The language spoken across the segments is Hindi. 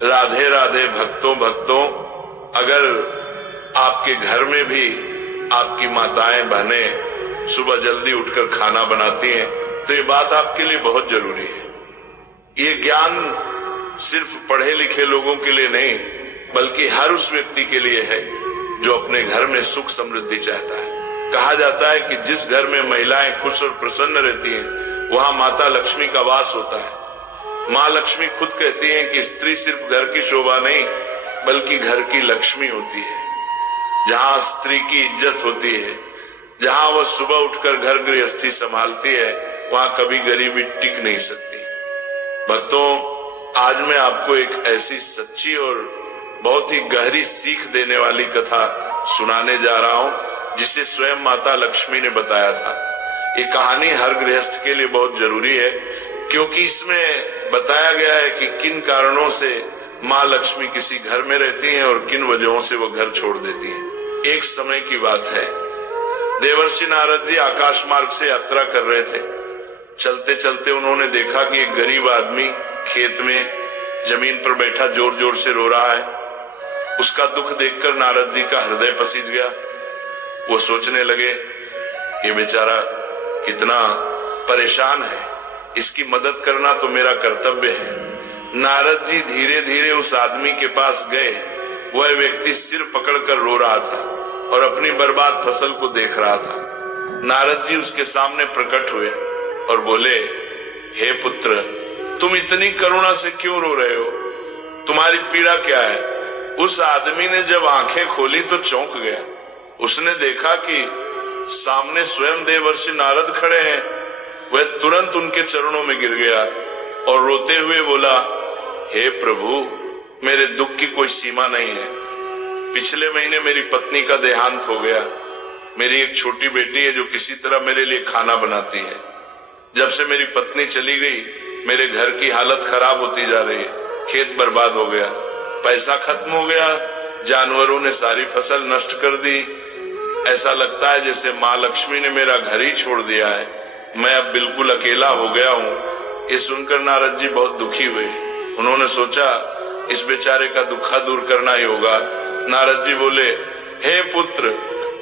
राधे राधे भक्तों भक्तों, अगर आपके घर में भी आपकी माताएं बहनें सुबह जल्दी उठकर खाना बनाती हैं तो ये बात आपके लिए बहुत जरूरी है। ये ज्ञान सिर्फ पढ़े लिखे लोगों के लिए नहीं बल्कि हर उस व्यक्ति के लिए है जो अपने घर में सुख समृद्धि चाहता है। कहा जाता है कि जिस घर में महिलाएं खुश और प्रसन्न रहती हैं वहां माता लक्ष्मी का वास होता है। माँ लक्ष्मी खुद कहती हैं कि स्त्री सिर्फ घर की शोभा नहीं बल्कि घर की लक्ष्मी होती है। जहां स्त्री की इज्जत होती है, जहां वह सुबह उठकर घर गृहस्थी संभालती है, वहां कभी गरीबी टिक नहीं सकती। भक्तों, आज मैं आपको एक ऐसी सच्ची और बहुत ही गहरी सीख देने वाली कथा सुनाने जा रहा हूं जिसे स्वयं माता लक्ष्मी ने बताया था। ये कहानी हर गृहस्थ के लिए बहुत जरूरी है क्योंकि इसमें बताया गया है कि किन कारणों से माँ लक्ष्मी किसी घर में रहती हैं और किन वजहों से वो घर छोड़ देती हैं। एक समय की बात है, देवर्षि नारद जी आकाश मार्ग से यात्रा कर रहे थे। चलते चलते उन्होंने देखा कि एक गरीब आदमी खेत में जमीन पर बैठा जोर जोर से रो रहा है। उसका दुख देखकर नारद जी का हृदय पसीज गया। वो सोचने लगे, ये बेचारा कितना परेशान है, इसकी मदद करना तो मेरा कर्तव्य है। नारद जी धीरे धीरे उस आदमी के पास गए। वह व्यक्ति सिर पकड़कर रो रहा था और अपनी बर्बाद फसल को देख रहा था। नारद जी उसके सामने प्रकट हुए और बोले, हे पुत्र, तुम इतनी करुणा से क्यों रो रहे हो? तुम्हारी पीड़ा क्या है? उस आदमी ने जब आंखें खोली तो चौंक गया। उसने देखा कि सामने स्वयं देवर्षि नारद खड़े हैं। वह तुरंत उनके चरणों में गिर गया और रोते हुए बोला, हे प्रभु, मेरे दुख की कोई सीमा नहीं है। पिछले महीने मेरी पत्नी का देहांत हो गया। मेरी एक छोटी बेटी है जो किसी तरह मेरे लिए खाना बनाती है। जब से मेरी पत्नी चली गई मेरे घर की हालत खराब होती जा रही है। खेत बर्बाद हो गया, पैसा खत्म हो गया, जानवरों ने सारी फसल नष्ट कर दी। ऐसा लगता है जैसे माँ लक्ष्मी ने मेरा घर ही छोड़ दिया है। मैं अब बिल्कुल अकेला हो गया हूँ। ये सुनकर नारद जी बहुत दुखी हुए। उन्होंने सोचा इस बेचारे का दुख दूर करना ही होगा। नारद जी बोले, हे पुत्र,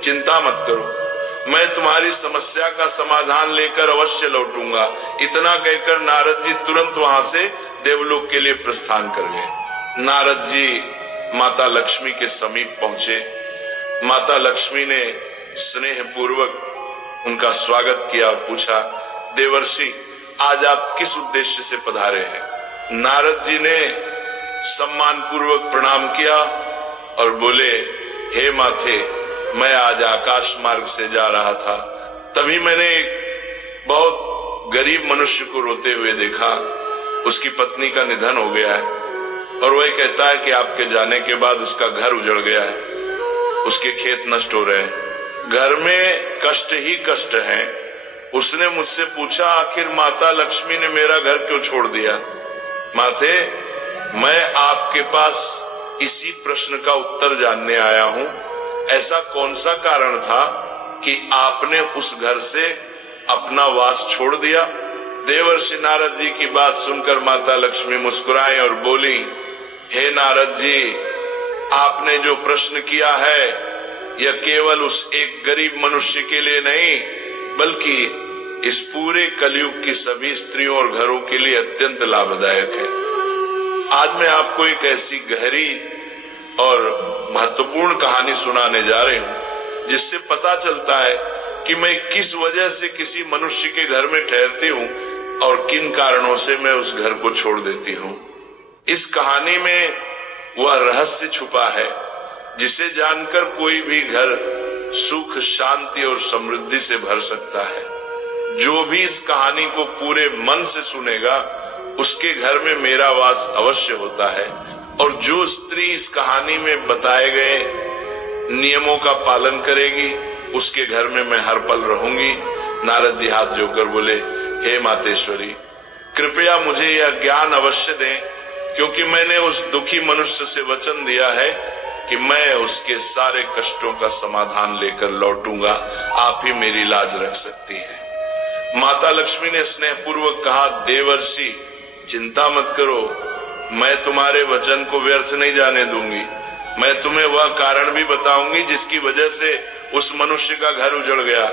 चिंता मत करो, मैं तुम्हारी समस्या का समाधान लेकर अवश्य लौटूंगा। इतना कहकर नारद जी तुरंत वहां से देवलोक के लिए प्रस्थान कर गए। नारद जी माता लक्ष्मी के समीप पहुंचे। माता लक्ष्मी ने स्नेह पूर्वक उनका स्वागत किया और पूछा, देवर्षि, आज आप किस उद्देश्य से पधारे हैं? नारद जी ने सम्मान पूर्वक प्रणाम किया और बोले, हे माते, मैं आज आकाश मार्ग से जा रहा था। तभी मैंने एक बहुत गरीब मनुष्य को रोते हुए देखा। उसकी पत्नी का निधन हो गया है और वह कहता है कि आपके जाने के बाद उसका घर उजड़ गया है, उसके खेत नष्ट हो रहे हैं, घर में कष्ट ही कष्ट है। उसने मुझसे पूछा, आखिर माता लक्ष्मी ने मेरा घर क्यों छोड़ दिया? माते, मैं आपके पास इसी प्रश्न का उत्तर जानने आया हूं। ऐसा कौन सा कारण था कि आपने उस घर से अपना वास छोड़ दिया? देवर्षि नारद जी की बात सुनकर माता लक्ष्मी मुस्कुराई और बोली, हे नारद जी, आपने जो प्रश्न किया है यह केवल उस एक गरीब मनुष्य के लिए नहीं बल्कि इस पूरे कलयुग की सभी स्त्रियों और घरों के लिए अत्यंत लाभदायक है। आज मैं आपको एक ऐसी गहरी और महत्वपूर्ण कहानी सुनाने जा रही हूं जिससे पता चलता है कि मैं किस वजह से किसी मनुष्य के घर में ठहरती हूं और किन कारणों से मैं उस घर को छोड़ देती हूं। इस कहानी में वह रहस्य छुपा है जिसे जानकर कोई भी घर सुख, शांति और समृद्धि से भर सकता है। जो भी इस कहानी को पूरे मन से सुनेगा उसके घर में मेरा वास अवश्य होता है और जो स्त्री इस कहानी में बताए गए नियमों का पालन करेगी उसके घर में मैं हर पल रहूंगी। नारद जी हाथ जोड़कर बोले, हे मातेश्वरी, कृपया मुझे यह ज्ञान अवश्य दें क्योंकि मैंने उस दुखी मनुष्य से वचन दिया है कि मैं उसके सारे कष्टों का समाधान लेकर लौटूंगा। आप ही मेरी लाज रख सकती हैं। माता लक्ष्मी ने स्नेह पूर्वक कहा, देवर्षि, चिंता मत करो, मैं तुम्हारे वचन को व्यर्थ नहीं जाने दूंगी। मैं तुम्हें वह कारण भी बताऊंगी जिसकी वजह से उस मनुष्य का घर उजड़ गया,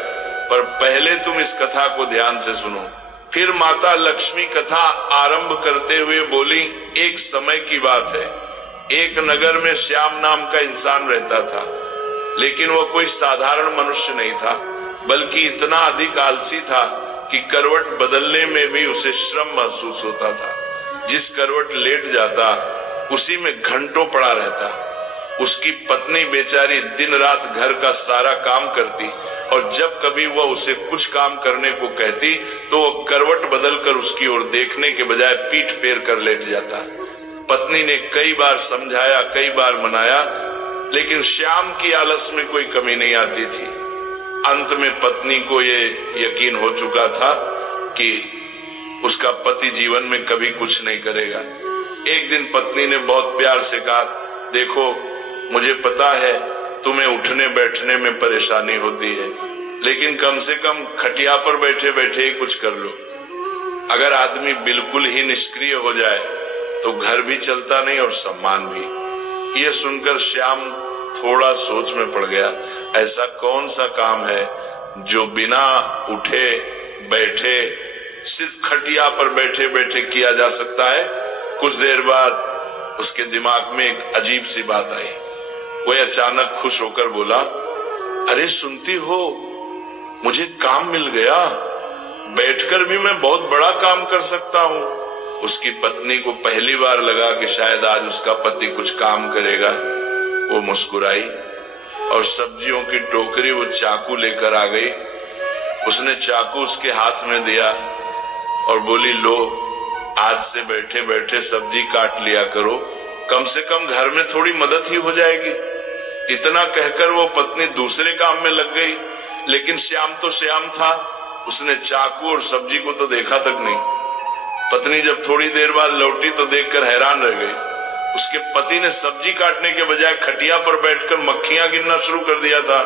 पर पहले तुम इस कथा को ध्यान से सुनो। फिर माता लक्ष्मी कथा आरंभ करते हुए बोली, एक समय की बात है, एक नगर में श्याम नाम का इंसान रहता था, लेकिन वह कोई साधारण मनुष्य नहीं था, बल्कि इतना अधिक आलसी था कि करवट बदलने में भी उसे श्रम महसूस होता था। जिस करवट लेट जाता उसी में घंटों पड़ा रहता। उसकी पत्नी बेचारी दिन रात घर का सारा काम करती, और जब कभी वह उसे कुछ काम करने को कहती तो वह करवट बदलकर उसकी ओर देखने के बजाय पीठ फेर कर लेट जाता। पत्नी ने कई बार समझाया, कई बार मनाया, लेकिन श्याम की आलस में कोई कमी नहीं आती थी। अंत में पत्नी को ये यकीन हो चुका था कि उसका पति जीवन में कभी कुछ नहीं करेगा। एक दिन पत्नी ने बहुत प्यार से कहा, देखो मुझे पता है तुम्हें उठने बैठने में परेशानी होती है, लेकिन कम से कम खटिया पर बैठे बैठे ही कुछ कर लो। अगर आदमी बिल्कुल ही निष्क्रिय हो जाए तो घर भी चलता नहीं और सम्मान भी। यह सुनकर श्याम थोड़ा सोच में पड़ गया। ऐसा कौन सा काम है जो बिना उठे बैठे सिर्फ खटिया पर बैठे बैठे किया जा सकता है? कुछ देर बाद उसके दिमाग में एक अजीब सी बात आई। वह अचानक खुश होकर बोला, अरे सुनती हो, मुझे काम मिल गया, बैठकर भी मैं बहुत बड़ा काम कर सकता हूँ। उसकी पत्नी को पहली बार लगा कि शायद आज उसका पति कुछ काम करेगा। वो मुस्कुराई और सब्जियों की टोकरी वो चाकू लेकर आ गई। उसने चाकू उसके हाथ में दिया और बोली, लो आज से बैठे बैठे सब्जी काट लिया करो, कम से कम घर में थोड़ी मदद ही हो जाएगी। इतना कहकर वो पत्नी दूसरे काम में लग गई, लेकिन श्याम तो श्याम था, उसने चाकू और सब्जी को तो देखा तक नहीं। पत्नी जब थोड़ी देर बाद लौटी तो देखकर हैरान रह गई। उसके पति ने सब्जी काटने के बजाय खटिया पर बैठकर मक्खियां गिनना शुरू कर दिया था।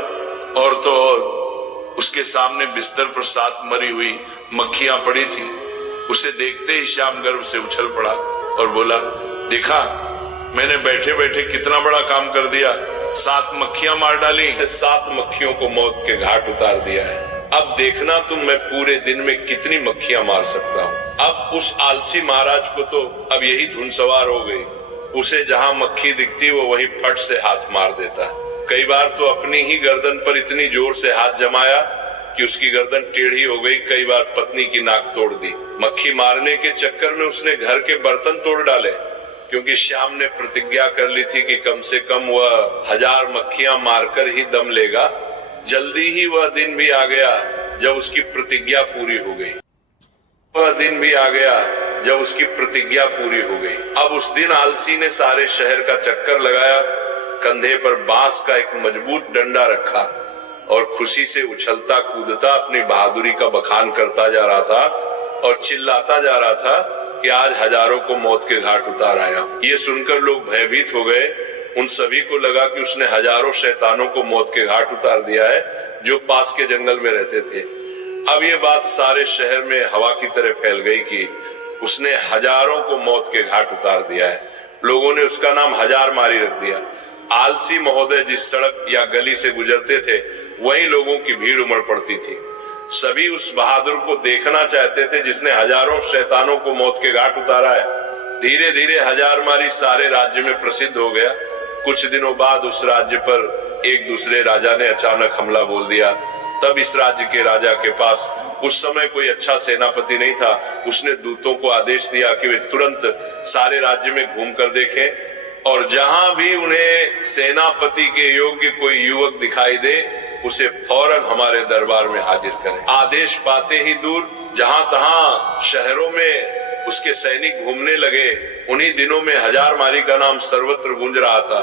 और तो और उसके सामने बिस्तर पर 7 मरी हुई मक्खियां पड़ी थी। उसे देखते ही श्याम गर्व से उछल पड़ा और बोला, देखा मैंने बैठे बैठे कितना बड़ा काम कर दिया, 7 मक्खियां मार डाली, 7 मक्खियों को मौत के घाट उतार दिया है। अब देखना तुम मैं पूरे दिन में कितनी मक्खियां मार सकता हूँ। अब उस आलसी महाराज को तो अब यही धुन सवार हो गई। उसे जहां मक्खी दिखती वो वहीं फट से हाथ मार देता। कई बार तो अपनी ही गर्दन पर इतनी जोर से हाथ जमाया कि उसकी गर्दन टेढ़ी हो गई। कई बार पत्नी की नाक तोड़ दी। मक्खी मारने के चक्कर में उसने घर के बर्तन तोड़ डाले, क्योंकि श्याम ने प्रतिज्ञा कर ली थी कि कम से कम वह 1000 मक्खियां मारकर ही दम लेगा। जल्दी ही वह दिन भी आ गया जब उसकी प्रतिज्ञा पूरी हो गई। वह दिन भी आ गया जब उसकी प्रतिज्ञा पूरी हो गई। अब उस दिन आलसी ने सारे शहर का चक्कर लगाया, कंधे पर बांस का एक मजबूत डंडा रखा और खुशी से उछलता कूदता अपनी बहादुरी का बखान करता जा रहा था और चिल्लाता जा रहा था कि आज हजारों को मौत के घाट उतार आया। ये सुनकर लोग भयभीत हो गए। उन सभी को लगा कि उसने हजारों शैतानों को मौत के घाट उतार दिया है जो पास के जंगल में रहते थे। अब ये बात सारे शहर में हवा की तरह फैल गई कि उसने हजारों को मौत के घाट उतार दिया है। लोगों ने उसका नाम हजार मारी रख दिया। आलसी महोदय जिस सड़क या गली से गुजरते थे वहीं लोगों की भीड़ उमड़ पड़ती थी। सभी उस बहादुर को देखना चाहते थे जिसने हजारों शैतानों को मौत के घाट उतारा है। धीरे धीरे हजार मारी सारे राज्य में प्रसिद्ध हो गया। कुछ दिनों बाद उस राज्य पर एक दूसरे राजा ने अचानक हमला बोल दिया। तब इस राज्य के राजा के पास उस समय कोई अच्छा सेनापति नहीं था। उसने दूतों को आदेश दिया कि वे तुरंत सारे राज्य में घूमकर देखें और जहां भी उन्हें सेनापति के योग्य कोई युवक दिखाई दे उसे फौरन हमारे दरबार में हाजिर करें। आदेश पाते ही दूर जहां तहां शहरों में उसके सैनिक घूमने लगे। उन्हीं दिनों में हजार मारी का नाम सर्वत्र गूंज रहा था।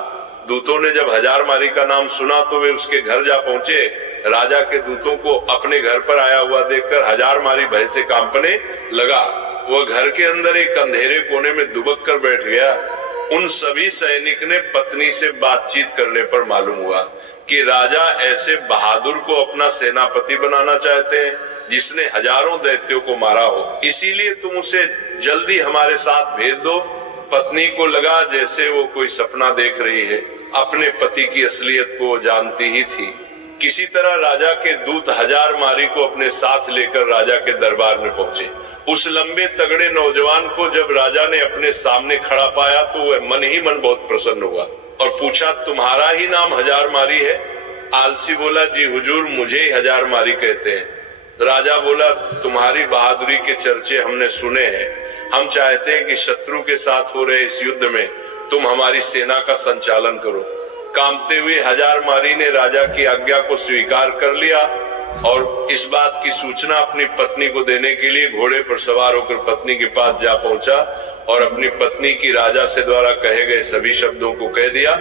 दूतों ने जब हजार मारी का नाम सुना तो वे उसके घर जा पहुंचे। राजा के दूतों को अपने घर पर आया हुआ देखकर हजार मारी भय से कांपने लगा। वह घर के अंदर एक अंधेरे कोने में दुबक कर बैठ गया। उन सभी सैनिक ने पत्नी से बातचीत करने पर मालूम हुआ कि राजा ऐसे बहादुर को अपना सेनापति बनाना चाहते हैं जिसने हजारों दैत्यों को मारा हो। इसीलिए तुम उसे जल्दी हमारे साथ भेज दो पत्नी को लगा जैसे वो कोई सपना देख रही है, अपने पति की असलियत को जानती ही थी। किसी तरह राजा के दूत हजारमारी को अपने साथ लेकर राजा के दरबार में पहुंचे। उस लंबे तगड़े नौजवान को जब राजा ने अपने सामने खड़ा पाया तो वह मन ही मन बहुत प्रसन्न हुआ और पूछा, तुम्हारा ही नाम हजारमारी है? आलसी बोला, जी हुजूर, मुझे ही हजारमारी कहते हैं। राजा बोला, तुम्हारी बहादुरी के चर्चे हमने सुने हैं। हम चाहते हैं कि शत्रु के साथ हो रहे इस युद्ध में तुम हमारी सेना का संचालन करो। कांपते हुए हजारमारी ने राजा की आज्ञा को स्वीकार कर लिया और इस बात की सूचना अपनी पत्नी को देने के लिए घोड़े पर सवार होकर पत्नी के पास जा पहुंचा और अपनी पत्नी की राजा से द्वारा कहे गए सभी शब्दों को कह दिया।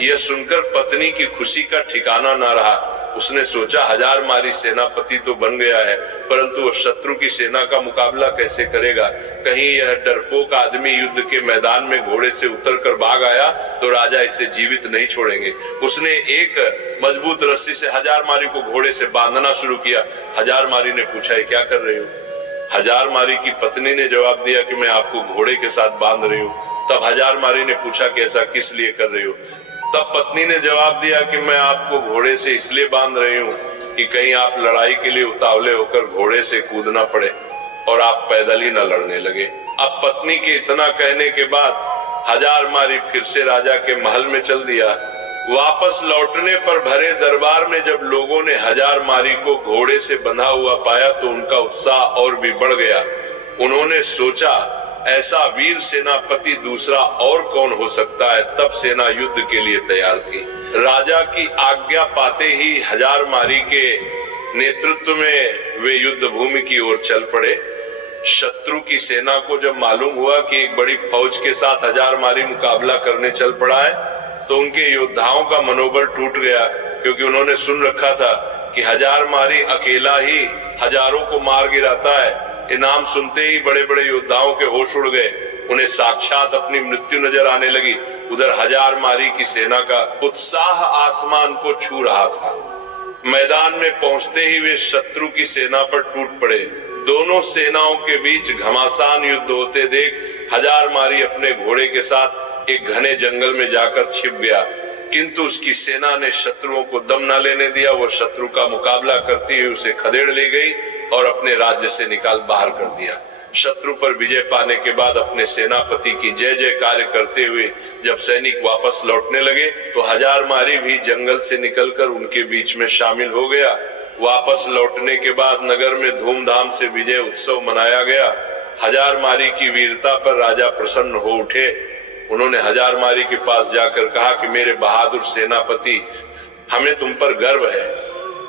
यह सुनकर पत्नी की खुशी का ठिकाना न रहा। उसने सोचा, हजारमारी सेनापति तो बन गया है, परंतु वह शत्रु की सेना का मुकाबला कैसे करेगा? कहीं यह डरपोक आदमी युद्ध के मैदान में घोड़े से उतरकर भाग आया तो राजा इसे जीवित नहीं छोड़ेंगे। उसने एक मजबूत रस्सी से हजारमारी को घोड़े से बांधना शुरू किया। हजारमारी ने पूछा, ये क्या कर रहे हो? हजारमारी की पत्नी ने जवाब दिया कि मैं आपको घोड़े के साथ बांध रही हूँ। तब हजारमारी ने पूछा कि ऐसा किस लिए कर रही हो? तब पत्नी ने जवाब दिया कि मैं आपको घोड़े से इसलिए बांध रही हूँ कि कहीं आप लड़ाई के लिए उतावले होकर घोड़े से कूदना पड़े और आप पैदल ही न लड़ने लगे। अब पत्नी के इतना कहने के बाद हजारमारी फिर से राजा के महल में चल दिया। वापस लौटने पर भरे दरबार में जब लोगों ने हजारमारी को घोड़े से बंधा हुआ पाया तो उनका उत्साह और भी बढ़ गया। उन्होंने सोचा, ऐसा वीर सेनापति दूसरा और कौन हो सकता है? तब सेना युद्ध के लिए तैयार थी। राजा की आज्ञा पाते ही हजारमारी के नेतृत्व में वे युद्ध भूमि की ओर चल पड़े। शत्रु की सेना को जब मालूम हुआ कि एक बड़ी फौज के साथ हजारमारी मुकाबला करने चल पड़ा है तो उनके योद्धाओं का मनोबल टूट गया, क्योंकि उन्होंने सुन रखा था कि हजारमारी अकेला ही हजारों को मार गिराता है। इनाम सुनते ही बड़े बड़े योद्धाओं के होश उड़ गए। उन्हें साक्षात अपनी मृत्यु नजर आने लगी। उधर हजारमारी की सेना का उत्साह आसमान को छू रहा था। मैदान में पहुंचते ही वे शत्रु की सेना पर टूट पड़े। दोनों सेनाओं के बीच घमासान युद्ध होते देख हजारमारी अपने घोड़े के साथ एक घने जंगल में जाकर छिप गया, किंतु उसकी सेना ने शत्रुओं को दम न लेने दिया। वो शत्रु का मुकाबला करती हुई उसे खदेड़ ले गई और अपने राज्य से निकाल बाहर कर दिया। शत्रु पर विजय पाने के बाद अपने सेनापति की जय जयकार करते हुए जब सैनिक वापस लौटने लगे तो हजारमारी भी जंगल से निकलकर उनके बीच में शामिल हो गया। वापस लौटने के बाद नगर में धूमधाम से विजय उत्सव मनाया गया। हजारमारी की वीरता पर राजा प्रसन्न हो उठे। उन्होंने हजारमारी के पास जाकर कहा कि मेरे बहादुर सेनापति, हमें तुम पर गर्व है।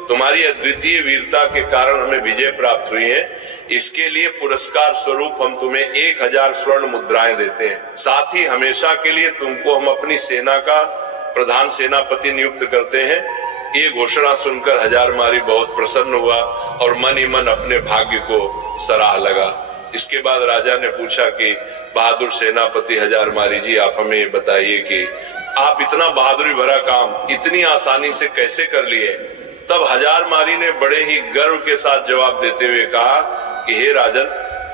तुम्हारी अद्वितीय वीरता के कारण हमें विजय प्राप्त हुई है। इसके लिए पुरस्कार स्वरूप हम तुम्हें 1000 स्वर्ण मुद्राएं देते हैं। साथ ही हमेशा के लिए तुमको हम अपनी सेना का प्रधान सेनापति नियुक्त करते हैं। ये घोषणा सुनकर हजारमारी बहुत प्रसन्न हुआ और मन ही मन अपने भाग्य को सराह लगा। इसके बाद राजा ने पूछा कि बहादुर सेनापति हजारमारी जी, आप हमें बताइए कि आप इतना बहादुरी भरा काम इतनी आसानी से कैसे कर लिए? तब हजारमारी ने बड़े ही गर्व के साथ जवाब देते हुए कहा कि हे राजन,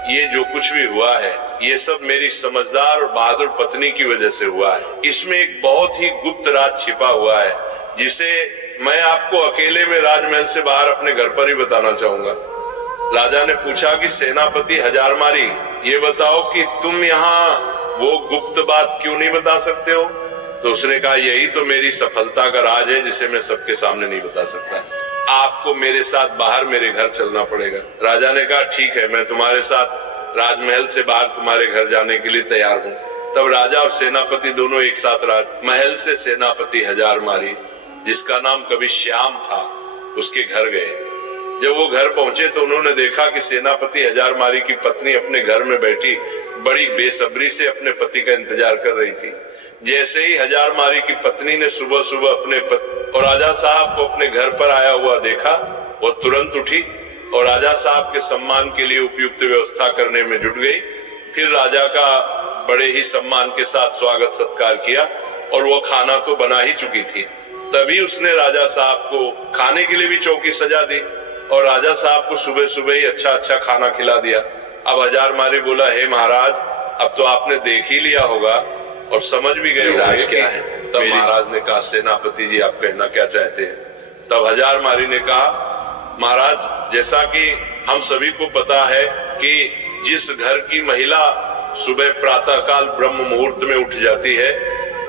ये जो कुछ भी हुआ है ये सब मेरी समझदार और बहादुर पत्नी की वजह से हुआ है। इसमें एक बहुत ही गुप्त राज छिपा हुआ है जिसे मैं आपको अकेले में राजमहल से बाहर अपने घर पर ही बताना चाहूंगा। राजा ने पूछा कि सेनापति हजारमारी, ये बताओ कि तुम यहाँ वो गुप्त बात क्यों नहीं बता सकते हो? तो उसने कहा, यही तो मेरी सफलता का राज है जिसे मैं सबके सामने नहीं बता सकता। आपको मेरे साथ बाहर मेरे घर चलना पड़ेगा। राजा ने कहा, ठीक है, मैं तुम्हारे साथ राजमहल से बाहर तुम्हारे घर जाने के लिए तैयार हूँ। तब राजा और सेनापति दोनों एक साथ राजमहल से सेनापति हजारमारी, जिसका नाम कभी श्याम था, उसके घर गए। जब वो घर पहुंचे तो उन्होंने देखा कि सेनापति हजारमारी की पत्नी अपने घर में बैठी बड़ी बेसब्री से अपने पति का इंतजार कर रही थी। जैसे ही हजारमारी की पत्नी ने सुबह सुबह अपने पति और राजा साहब को अपने घर पर आया हुआ देखा, वो तुरंत उठी और राजा साहब के सम्मान के लिए उपयुक्त व्यवस्था करने में जुट गई। फिर राजा का बड़े ही सम्मान के साथ स्वागत सत्कार किया और वो खाना तो बना ही चुकी थी। तभी उसने राजा साहब को खाने के लिए भी चौकी सजा दी और राजा साहब को सुबह सुबह ही अच्छा अच्छा खाना खिला दिया। अब हजारमारी बोला, हे महाराज, अब तो आपने देख ही लिया होगा और समझ भी गए राज क्या है। तब महाराज ने कहा, सेनापति जी आप कहना क्या चाहते हैं? तब हजारमारी ने कहा, महाराज जैसा कि हम सभी को पता है कि जिस घर की महिला सुबह प्रातःकाल ब्रह्म मुहूर्त में उठ जाती है,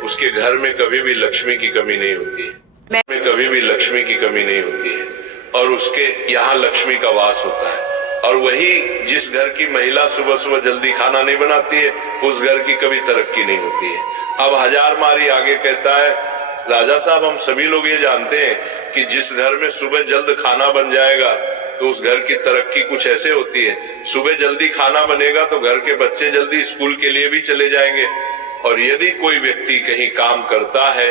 उसके घर में कभी भी लक्ष्मी की कमी नहीं होती है, कभी भी लक्ष्मी की कमी नहीं होती है, और उसके यहाँ लक्ष्मी का वास होता है। और वही जिस घर की महिला सुबह सुबह जल्दी खाना नहीं बनाती है, उस घर की कभी तरक्की नहीं होती है। अब हजारमारी आगे कहता है, राजा साहब हम सभी लोग ये जानते हैं कि जिस घर में सुबह जल्द खाना बन जाएगा तो उस घर की तरक्की कुछ ऐसे होती है, सुबह जल्दी खाना बनेगा तो घर के बच्चे जल्दी स्कूल के लिए भी चले जाएंगे, और यदि कोई व्यक्ति कहीं काम करता है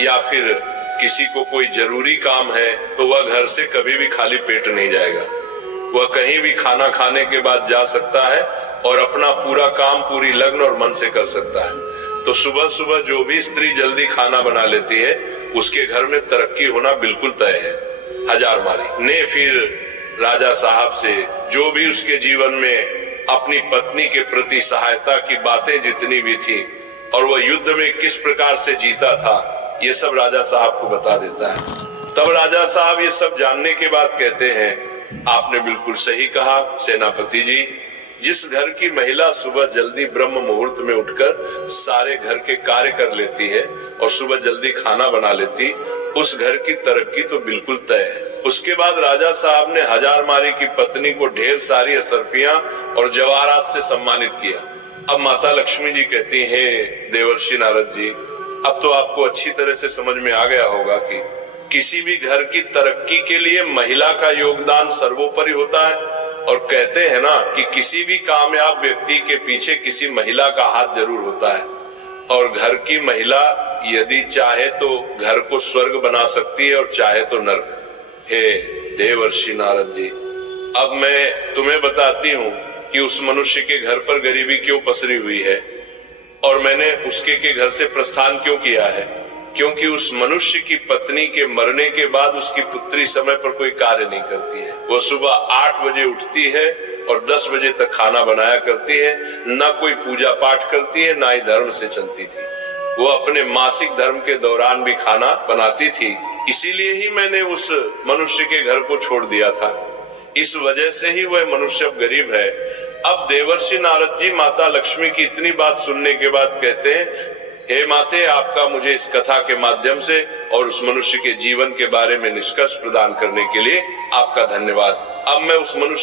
या फिर किसी को कोई जरूरी काम है तो वह घर से कभी भी खाली पेट नहीं जाएगा, वह कहीं भी खाना खाने के बाद जा सकता है और अपना पूरा काम पूरी लगन और मन से कर सकता है। तो सुबह सुबह जो भी स्त्री जल्दी खाना बना लेती है उसके घर में तरक्की होना बिल्कुल तय है। हजारमारी ने फिर राजा साहब से जो भी उसके जीवन में अपनी पत्नी के प्रति सहायता की बातें जितनी भी थी और वह युद्ध में किस प्रकार से जीता था, ये सब राजा साहब को बता देता है। तब राजा साहब ये सब जानने के बाद कहते हैं, आपने बिल्कुल सही कहा सेनापति जी, जिस घर की महिला सुबह जल्दी ब्रह्म मुहूर्त में उठकर सारे घर के कार्य कर लेती है और सुबह जल्दी खाना बना लेती, उस घर की तरक्की तो बिल्कुल तय है। उसके बाद राजा साहब ने हजारमारी की पत्नी को ढेर सारी असरफियां और जवाहरात से सम्मानित किया। अब माता लक्ष्मी जी कहती हैं, देवर्षि नारद जी अब तो आपको अच्छी तरह से समझ में आ गया होगा कि किसी भी घर की तरक्की के लिए महिला का योगदान सर्वोपरि होता है, और कहते हैं ना कि किसी भी कामयाब व्यक्ति के पीछे किसी महिला का हाथ जरूर होता है, और घर की महिला यदि चाहे तो घर को स्वर्ग बना सकती है और चाहे तो नर्क। हे देवर्षि नारद जी, अब मैं तुम्हें बताती हूँ कि उस मनुष्य के घर पर गरीबी क्यों पसरी हुई है और मैंने उसके के घर से प्रस्थान क्यों किया है। क्योंकि उस मनुष्य की पत्नी के मरने के बाद उसकी पुत्री समय पर कोई कार्य नहीं करती है। वो सुबह 8 बजे उठती है और 10 बजे तक खाना बनाया करती है, न कोई पूजा पाठ करती है, ना ही धर्म से चलती थी। वो अपने मासिक धर्म के दौरान भी खाना बनाती थी, इसीलिए ही मैंने उस मनुष्य के घर को छोड़ दिया था। इस वजह से ही वह मनुष्य अब गरीब है। अब देवर्षि नारद जी माता लक्ष्मी की इतनी बात सुनने के बाद कहते हैं, हे माते, आपका मुझे इस कथा के माध्यम से और उस मनुष्य के जीवन के बारे में निष्कर्ष प्रदान करने के लिए आपका धन्यवाद। अब मैं उस मनुष्य